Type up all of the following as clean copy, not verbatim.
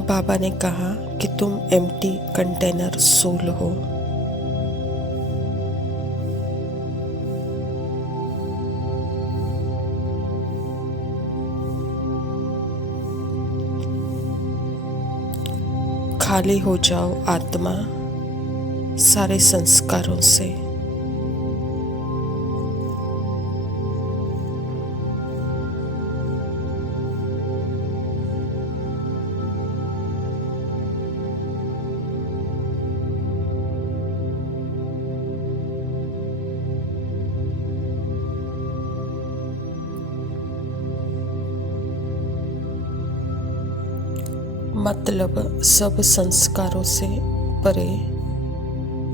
बाबा ने कहा कि तुम एम्प्टी कंटेनर सोल हो। खाली हो जाओ आत्मा सारे संस्कारों से। मतलब सब संस्कारों से परे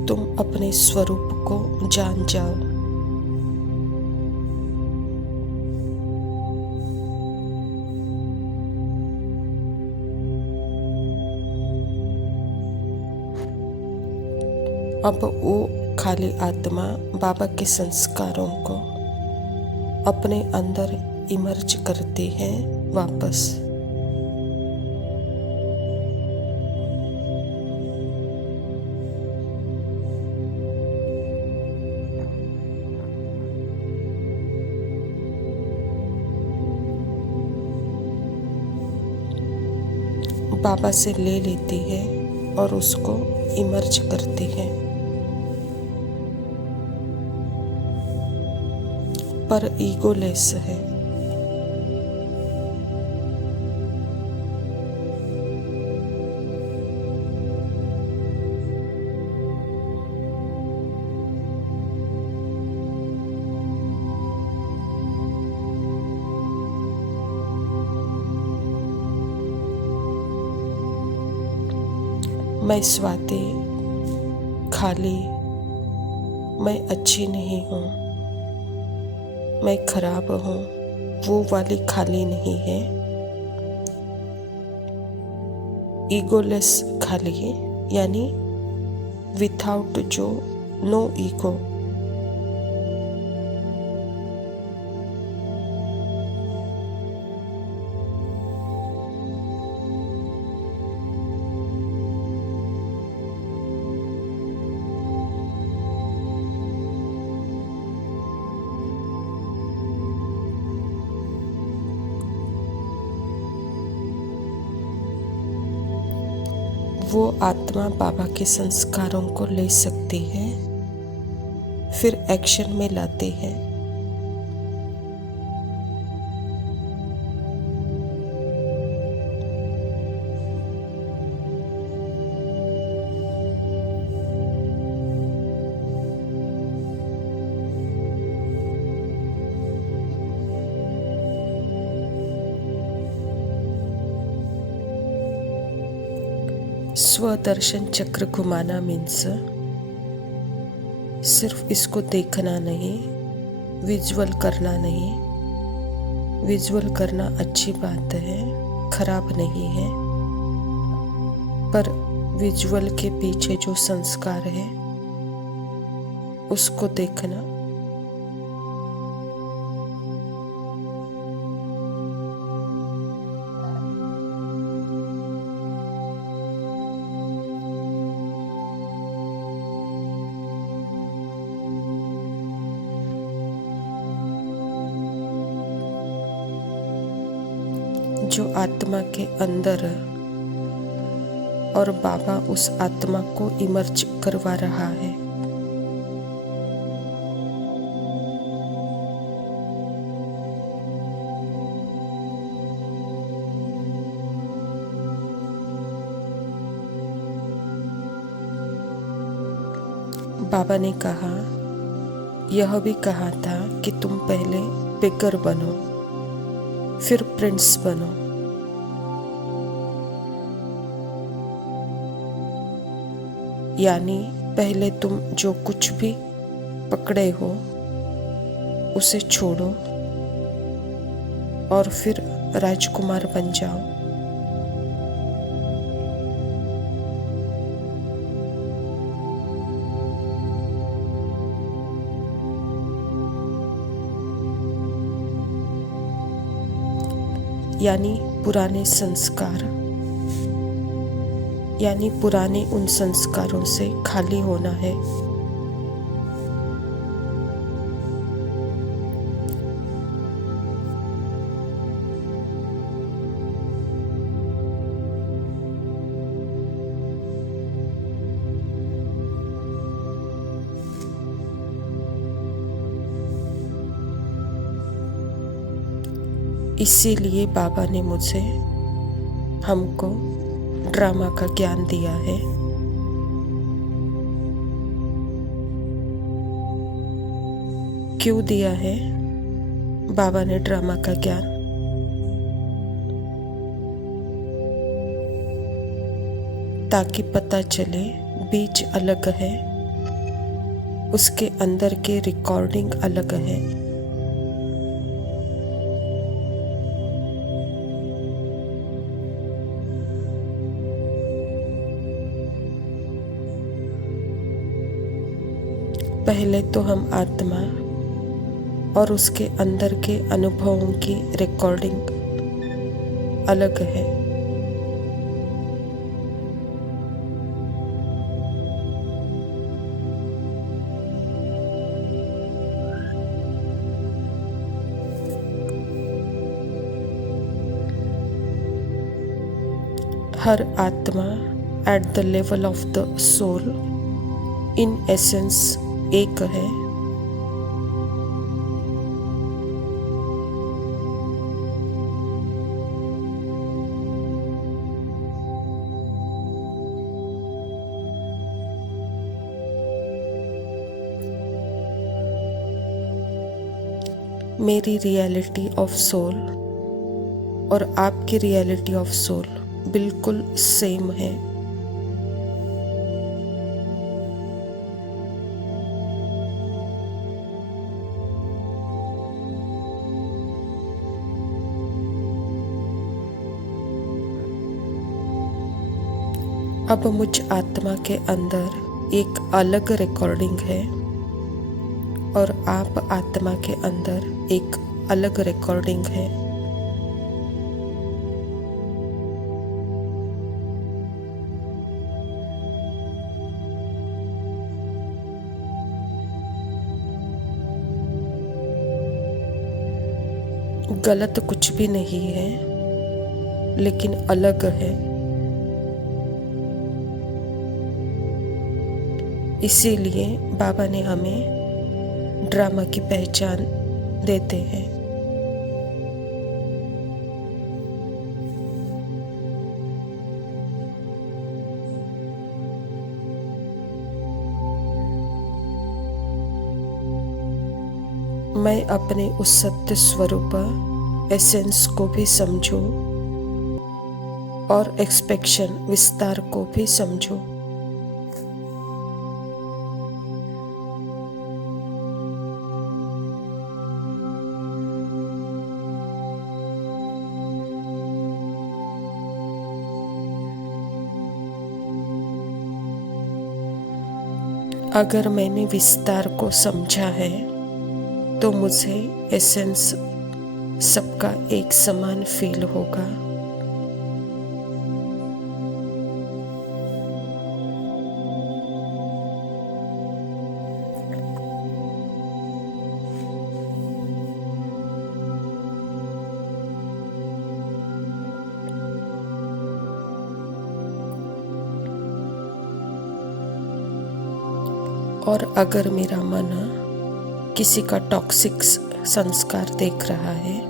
तुम अपने स्वरूप को जान जाओ। अब वो खाली आत्मा बाबा के संस्कारों को अपने अंदर इमर्ज करती है वापस। बाबा से ले लेती है और उसको इमर्ज करती है, पर ईगोलेस है। मैं स्वाति खाली, मैं अच्छी नहीं हूँ, मैं खराब हूँ, वो वाली खाली नहीं है। ईगोलेस खाली यानी विथआउट जो नो ईगो। वो आत्मा बाबा के संस्कारों को ले सकती है, फिर एक्शन में लाती है। स्वदर्शन चक्र घुमाना मीन्स सिर्फ इसको देखना नहीं, विजुअल करना नहीं। विजुअल करना अच्छी बात है, खराब नहीं है, पर विजुअल के पीछे जो संस्कार है उसको देखना। जो आत्मा के अंदर और बाबा उस आत्मा को इमर्ज करवा रहा है। बाबा ने कहा, यह भी कहा था कि तुम पहले बेगर बनो, फिर प्रिंस बनो। यानी पहले तुम जो कुछ भी पकड़े हो उसे छोड़ो और फिर राजकुमार बन जाओ। यानी पुराने संस्कार यानी पुराने उन संस्कारों से खाली होना है। इसीलिए बाबा ने मुझे हमको ड्रामा का ज्ञान दिया है। क्यों दिया है बाबा ने ड्रामा का ज्ञान? ताकि पता चले बीज अलग है, उसके अंदर के रिकॉर्डिंग अलग है। पहले तो हम आत्मा और उसके अंदर के अनुभवों की रिकॉर्डिंग अलग है। हर आत्मा at the level of the soul in essence एक है। मेरी रियलिटी ऑफ सोल और आपकी रियलिटी ऑफ सोल बिल्कुल सेम है। अब मुझ आत्मा के अंदर एक अलग रिकॉर्डिंग है और आप आत्मा के अंदर एक अलग रिकॉर्डिंग है। गलत कुछ भी नहीं है, लेकिन अलग है। इसीलिए बाबा ने हमें ड्रामा की पहचान देते हैं। मैं अपने उस सत्य स्वरूप एसेंस को भी समझूं और एक्सपेक्शन विस्तार को भी समझूं। अगर मैंने विस्तार को समझा है तो मुझे एसेंस सबका एक समान फील होगा। और अगर मेरा मन किसी का टॉक्सिक संस्कार देख रहा है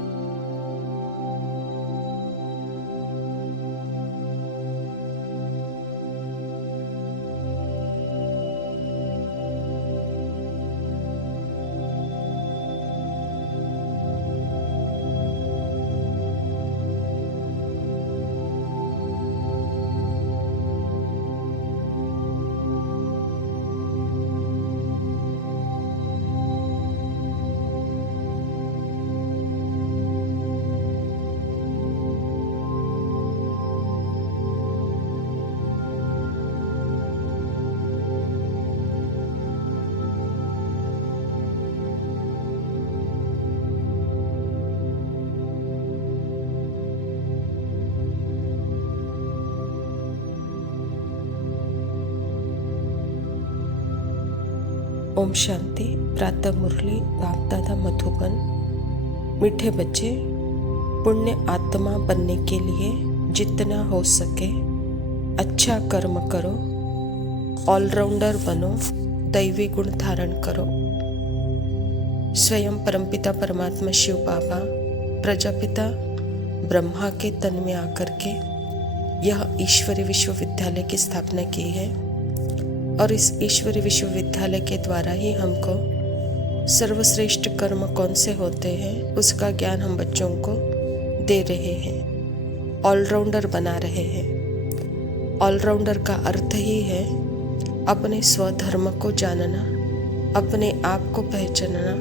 ओम शांति। प्रातः मुरली बाप दादा मधुबन। मीठे बच्चे, पुण्य आत्मा बनने के लिए जितना हो सके अच्छा कर्म करो, ऑलराउंडर बनो, दैवी गुण धारण करो। स्वयं परमपिता परमात्मा शिव बाबा प्रजापिता ब्रह्मा के तन में आकर के यह ईश्वरीय विश्वविद्यालय की स्थापना की है और इस ईश्वरीय विश्वविद्यालय के द्वारा ही हमको सर्वश्रेष्ठ कर्म कौन से होते हैं उसका ज्ञान हम बच्चों को दे रहे हैं, ऑलराउंडर बना रहे हैं। ऑलराउंडर का अर्थ ही है अपने स्वधर्म को जानना, अपने आप को पहचानना,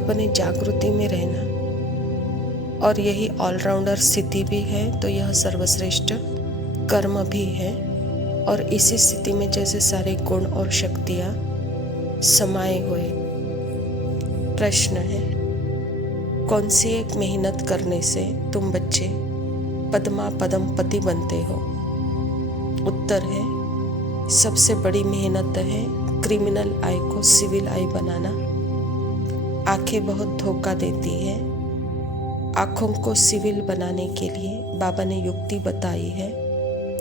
अपने जागृति में रहना। और यही ऑलराउंडर स्थिति भी है तो यह सर्वश्रेष्ठ कर्म भी है। और इसी स्थिति में जैसे सारे गुण और शक्तियाँ समाये हुए। प्रश्न है, कौन सी एक मेहनत करने से तुम बच्चे पद्मा पदम पति बनते हो? उत्तर है, सबसे बड़ी मेहनत है क्रिमिनल आई को सिविल आई बनाना। आंखें बहुत धोखा देती है। आँखों को सिविल बनाने के लिए बाबा ने युक्ति बताई है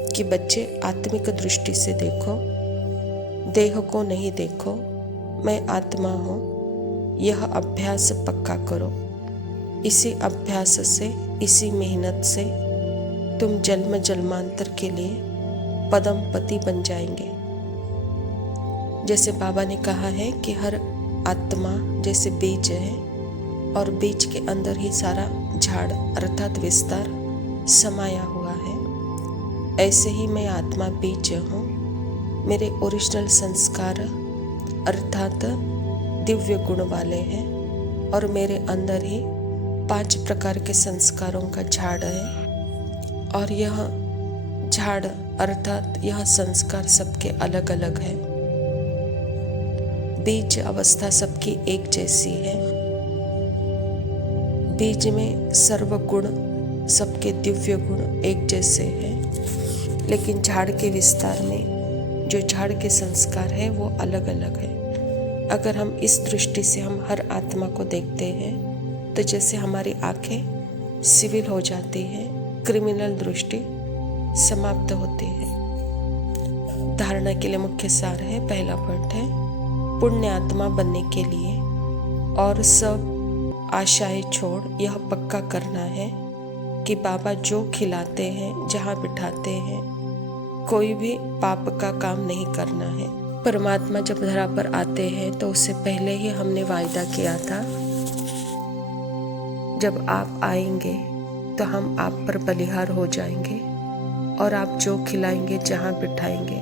कि बच्चे आत्मिक दृष्टि से देखो, देह को नहीं देखो। मैं आत्मा हूँ, यह अभ्यास पक्का करो। इसी अभ्यास से, इसी मेहनत से तुम जन्म जन्मांतर के लिए पदम पति बन जाएंगे। जैसे बाबा ने कहा है कि हर आत्मा जैसे बीज है और बीज के अंदर ही सारा झाड़ अर्थात विस्तार समाया हुआ है, ऐसे ही मैं आत्मा बीज हूँ। मेरे ओरिजिनल संस्कार अर्थात दिव्य गुण वाले हैं और मेरे अंदर ही 5 प्रकार के संस्कारों का झाड़ है और यह झाड़ अर्थात यह संस्कार सबके अलग अलग है। बीज अवस्था सबकी एक जैसी है। बीज में सर्व गुण सबके दिव्य गुण एक जैसे हैं, लेकिन झाड़ के विस्तार में जो झाड़ के संस्कार है वो अलग अलग है। अगर हम इस दृष्टि से हम हर आत्मा को देखते हैं तो जैसे हमारी आंखें सिविल हो जाती है, क्रिमिनल दृष्टि समाप्त होती है। धारणा के लिए मुख्य सार है, पहला पॉइंट है पुण्य आत्मा बनने के लिए और सब आशाएं छोड़ यह पक्का करना है कि बाबा जो खिलाते हैं, जहाँ बिठाते हैं, कोई भी पाप का काम नहीं करना है। परमात्मा जब धरा पर आते हैं तो उससे पहले ही हमने वायदा किया था, जब आप आएंगे तो हम आप पर बलिहार हो जाएंगे और आप जो खिलाएंगे, जहाँ बिठाएंगे,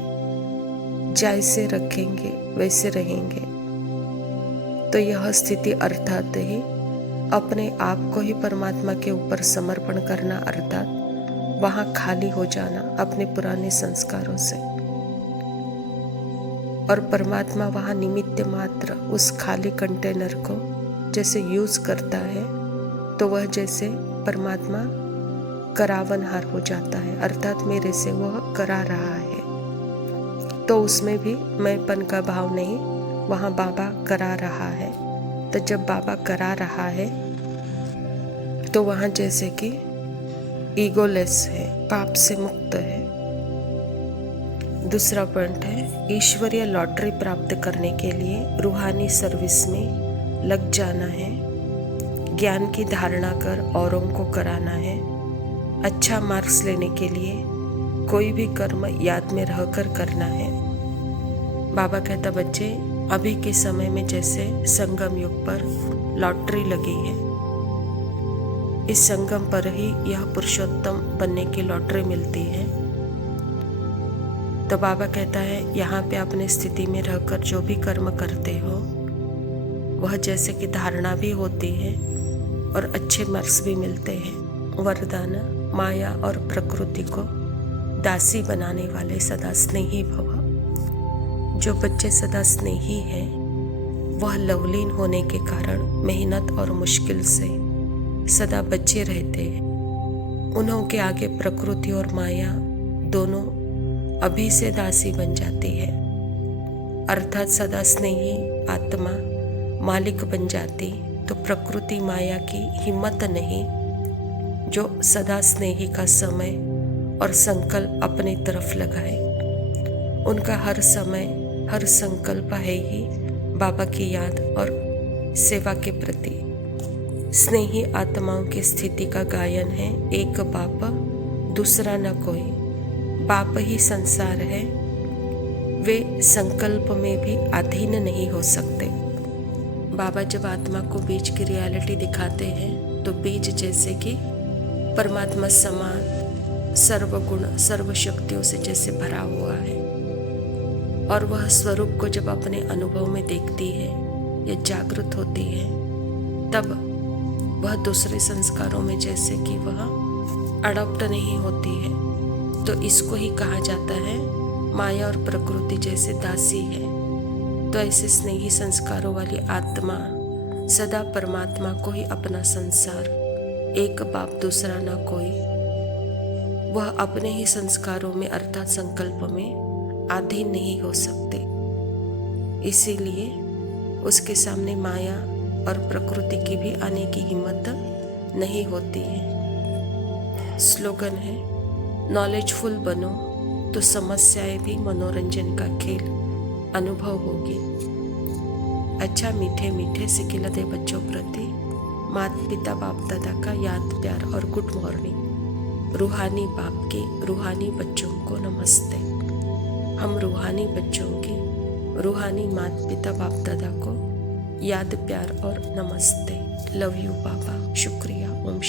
जैसे रखेंगे वैसे रहेंगे। तो यह स्थिति अर्थात ही अपने आप को ही परमात्मा के ऊपर समर्पण करना, अर्थात वहाँ खाली हो जाना अपने पुराने संस्कारों से। और परमात्मा वहाँ निमित्त मात्र उस खाली कंटेनर को जैसे यूज करता है तो वह जैसे परमात्मा करावनहार हो जाता है, अर्थात मेरे से वह करा रहा है। तो उसमें भी मैंपन का भाव नहीं, वहाँ बाबा करा रहा है। तो जब बाबा करा रहा है तो वहाँ जैसे कि ईगोलेस है, पाप से मुक्त है। दूसरा पॉइंट है ईश्वरीय लॉटरी प्राप्त करने के लिए रूहानी सर्विस में लग जाना है। ज्ञान की धारणा कर औरों को कराना है। अच्छा मार्क्स लेने के लिए कोई भी कर्म याद में रहकर करना है। बाबा कहता बच्चे, अभी के समय में जैसे संगम युग पर लॉटरी लगी है, इस संगम पर ही यह पुरुषोत्तम बनने की लॉटरी मिलती है। तो बाबा कहता है यहाँ पे अपने स्थिति में रहकर जो भी कर्म करते हो वह जैसे कि धारणा भी होती है और अच्छे मार्क्स भी मिलते हैं। वरदान माया और प्रकृति को दासी बनाने वाले सदा स्नेही भव। जो बच्चे सदा स्नेही हैं वह लवलीन होने के कारण मेहनत और मुश्किल से सदा बचे रहते हैं। उन्हों के आगे प्रकृति और माया दोनों अभी से दासी बन जाती है, अर्थात सदा स्नेही आत्मा मालिक बन जाती तो प्रकृति माया की हिम्मत नहीं, जो सदा स्नेही का समय और संकल्प अपनी तरफ लगाए। उनका हर समय हर संकल्प है ही बाबा की याद और सेवा के प्रति। स्नेही आत्माओं की स्थिति का गायन है, एक बाप दूसरा न कोई। बाप ही संसार है, वे संकल्प में भी अधीन नहीं हो सकते। बाबा जब आत्मा को बीज की रियलिटी दिखाते हैं तो बीज जैसे कि परमात्मा समान सर्वगुण सर्व शक्तियों से जैसे भरा हुआ है, और वह स्वरूप को जब अपने अनुभव में देखती है या जागृत होती है, तब वह दूसरे संस्कारों में जैसे कि वह अडॉप्ट नहीं होती है। तो इसको ही कहा जाता है माया और प्रकृति जैसे दासी है। तो ऐसे स्नेही संस्कारों वाली आत्मा सदा परमात्मा को ही अपना संसार, एक बाप दूसरा न कोई, वह अपने ही संस्कारों में अर्थात संकल्प में अधीन नहीं हो सकते। इसीलिए उसके सामने माया और प्रकृति की भी आने की हिम्मत नहीं होती है। स्लोगन है, नॉलेजफुल बनो तो समस्याएं भी मनोरंजन का खेल अनुभव होगी। अच्छा मीठे मीठे सिकिलते बच्चों प्रति माता पिता बाप दादा का याद प्यार और गुड मॉर्निंग। रूहानी बाप के रूहानी बच्चों को नमस्ते। हम रूहानी बच्चों की रूहानी माता पिता बाप दादा को याद प्यार और नमस्ते। लव यू बाबा, शुक्रिया। ओम